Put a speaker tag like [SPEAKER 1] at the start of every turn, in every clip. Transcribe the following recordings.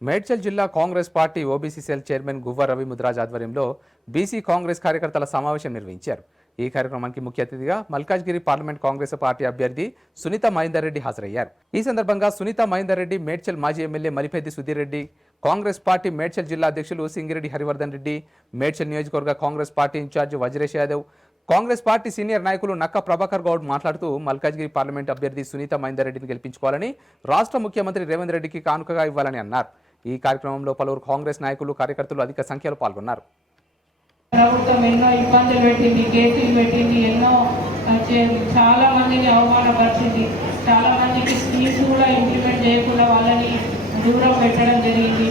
[SPEAKER 1] మేడ్చల్ జిల్లా Congress party OBC cell chairman Guvva Ravi Mudraj ఆధ్వర్యంలో BC Congress కార్యకర్తల సమావేశం నిర్వహించారు. ఈ కార్యక్రమానికి ముఖ్య అతిథిగా మల్కాజ్గిరి పార్లమెంట్ కాంగ్రెస్ పార్టీ అభ్యర్థి సునీత మహేందర్ రెడ్డి హాజరయ్యారు. ఈ సందర్భంగా సునీత మహేందర్ రెడ్డి మేడ్చల్ మాజీ MLA Malipeddi Sudheer Reddy Congress party Medchal జిల్లా అధ్యక్షులు సింగిరెడ్డి హరివర్ధన్ రెడ్డి మేడ్చల్ నియోజకవర్గ Congress party in-charge Vajresh Yadav Congress party senior నాయకులు నక్క ప్రభాకర్ గౌడ్ మాట్లాడుతూ మల్కాజ్గిరి పార్లమెంట్ అభ్యర్థి సునీత మహేందర్ రెడ్డిని గెలిపించుకోవాలని రాష్ట్ర ముఖ్యమంత్రి రేవంత్ రెడ్డికి కానుకగా ఇవ్వాలని అన్నారు. ఈ కార్యక్రమంలో పలువురు కాంగ్రెస్ నాయకులు కార్యకర్తలు అధిక సంఖ్యలో పాల్గొన్నారు.
[SPEAKER 2] ప్రభుత్వం ఎన్నో ఇబ్బందులు పెట్టింది కేసులు పెట్టింది ఎన్నో చాలా మందిని అవమానపరిచింది చాలా మందికి స్కీమ్స్ కూడా ఇంప్లిమెంట్ చేయకుండా వాళ్ళని దూరం పెట్టడం జరిగింది.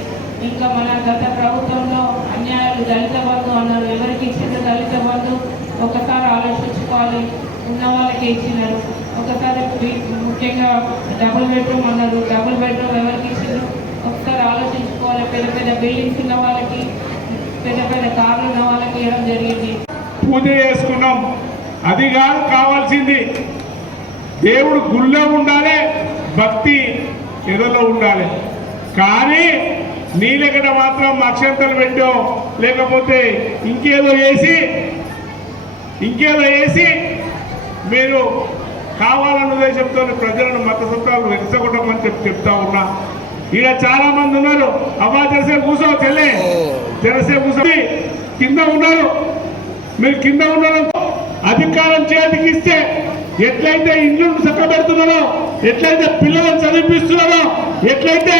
[SPEAKER 2] ఇంకా మన గత ప్రభుత్వంలో అన్యాయాలు దళిత బంధు అన్నారు. ఎవరికి ఇచ్చిన దళిత బంధు? ఒకసారి ఆలోచించుకోవాలి. ఉన్న వాళ్ళకి ఇచ్చినారు. ఒకసారి ముఖ్యంగా డబుల్ బెడ్రూమ్ అన్నారు. డబుల్ బెడ్రూమ్ ఎవరికి ఇచ్చారు ఒకసారి ఆలోచించుకోవాలి పెద్ద పెద్ద బిల్డింగ్స్ ఉన్న వాళ్ళకి పెద్ద పెద్ద కార్లు ఉన్న వాళ్ళకి ఇవ్వడం జరిగింది.
[SPEAKER 3] పూజ చేసుకున్నాం. అది కాదు కావాల్సింది. దేవుడు గుళ్ళో ఉండాలి భక్తి ఎదలో ఉండాలి. కానీ నీలగడ మాత్రం అక్షంతలు పెట్టో లేకపోతే ఇంకేదో వేసి ఇంకేదో వేసి మీరు కావాలన్న ఉద్దేశంతో ప్రజలను మత సత్తాలు రెచ్చగొట్టమని చెప్పి చెప్తా ఉన్నా. ఈడ చాలా మంది ఉన్నారు. అబ్బా తెరసే కూసో తెల్లే తెరసే కూసో కింద ఉన్నారు. మీరు కింద ఉన్నారు అధికారం చేతికి ఇస్తే ఎట్లయితే ఇల్లు చక్కబెడుతున్నారో ఎట్లయితే పిల్లలను చదివిపిస్తున్నారో ఎట్లయితే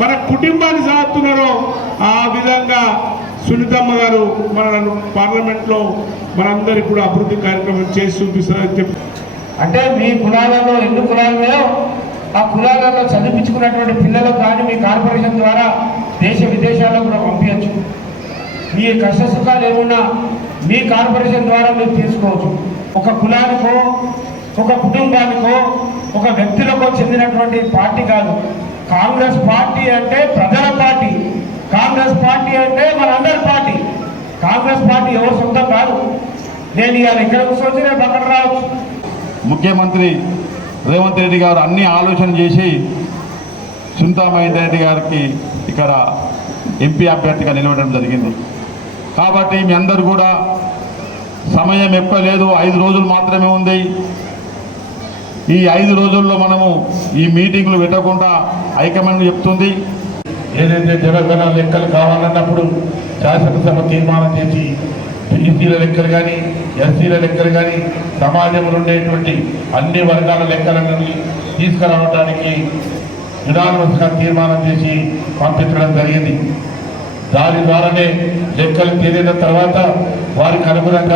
[SPEAKER 3] మన కుటుంబాన్ని సాగుతున్నారో ఆ విధంగా సునీతమ్మ గారు మన పార్లమెంట్లో మనందరికీ కూడా అభివృద్ధి కార్యక్రమం చేసి చూపిస్తారని చెప్పి
[SPEAKER 4] అంటే మీ కులాలలో ఎన్ని కులాలు? ఉన్నాయో ఆ కులాలలో చదివించుకున్నటువంటి పిల్లలకు కానీ మీ కార్పొరేషన్ ద్వారా దేశ విదేశాల్లో కూడా పంపించచ్చు మీ కష్ట సుఖాలు ఏమున్నా మీ కార్పొరేషన్ ద్వారా మీరు తీసుకోవచ్చు. ఒక కులానికో ఒక కుటుంబానికో ఒక వ్యక్తులకో చెందినటువంటి పార్టీ కాదు. కాంగ్రెస్ పార్టీ అంటే ప్రజల పార్టీ. కాంగ్రెస్ పార్టీ అంటే మనందరి పార్టీ. కాంగ్రెస్ పార్టీ ఎవరు సొంతం కాదు. నేను ఇవాళ ఇక్కడ కూర్చొని నేను అక్కడ రావచ్చు.
[SPEAKER 5] ముఖ్యమంత్రి రేవంత్ రెడ్డి గారు అన్ని ఆలోచన చేసి సునీతా మహేందర్ రెడ్డి గారికి ఇక్కడ ఎంపీ అభ్యర్థిగా నిలవడం జరిగింది. కాబట్టి మీ అందరు కూడా సమయం ఎక్కువ లేదు ఐదు రోజులు మాత్రమే ఉంది. ఈ ఐదు రోజుల్లో మనము ఈ మీటింగ్లు పెట్టకుండా హైకమాండ్ చెప్తుంది.
[SPEAKER 6] ఏదైతే జనగణ లెక్కలు కావాలన్నప్పుడు శాసనసభ తీర్మానం చేసి బీసీల లెక్కలు కానీ ఎస్సీల లెక్కలు కానీ సమాజంలో ఉండేటువంటి అన్ని వర్గాల లెక్కలను తీసుకురావడానికి యునానిమస్గా తీర్మానం చేసి పంపించడం జరిగింది. దాని ద్వారానే లెక్కలు తీరిన తర్వాత వారికి అనుగుణంగా